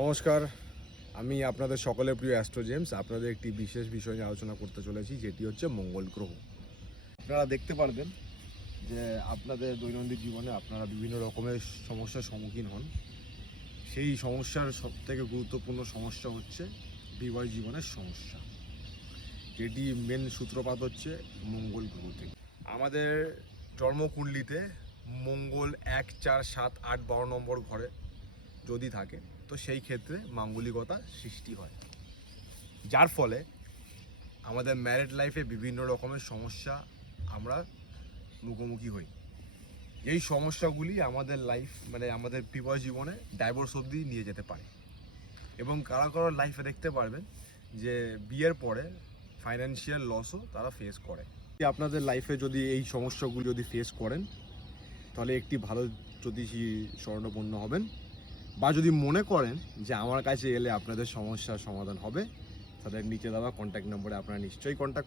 নমস্কার, আমি আপনাদের সকলের প্রিয় অ্যাস্ট্রো জেমস। আপনাদের একটি বিশেষ বিষয় নিয়ে আলোচনা করতে চলেছি, যেটি হচ্ছে মঙ্গল গ্রহ। আপনারা দেখতে পারবেন যে আপনাদের দৈনন্দিন জীবনে আপনারা বিভিন্ন রকমের সমস্যার সম্মুখীন হন। সেই সমস্যার সবথেকে গুরুত্বপূর্ণ সমস্যা হচ্ছে বিবাহ জীবনের সমস্যা, যেটি মেন সূত্রপাত হচ্ছে মঙ্গল গ্রহ থেকে। আমাদের জন্মকুণ্ডলিতে মঙ্গল 1, 4, 7, 8, 12 নম্বর ঘরে যদি থাকে, তো সেই ক্ষেত্রে মাঙ্গলিকতা সৃষ্টি হয়, যার ফলে আমাদের ম্যারিড লাইফে বিভিন্ন রকমের সমস্যা আমরা মুখোমুখি হই। এই সমস্যাগুলি আমাদের আমাদের বিবাহ জীবনে ডাইভোর্স অবধি নিয়ে যেতে পারে। এবং কারা কারোর লাইফে দেখতে পারবেন যে বিয়ের পরে ফাইন্যান্সিয়াল লসও তারা ফেস করে। আপনাদের লাইফে যদি এই সমস্যাগুলি যদি ফেস করেন, তাহলে একটি ভালো জ্যোতিষী শরণাপন্ন হবেন, বা যদি মনে করেন যে আমার কাছে এলে আপনাদের সমস্যার সমাধান হবে, তাদের নিচে দেওয়া কন্ট্যাক্ট নম্বরে আপনারা নিশ্চয়ই কন্ট্যাক্ট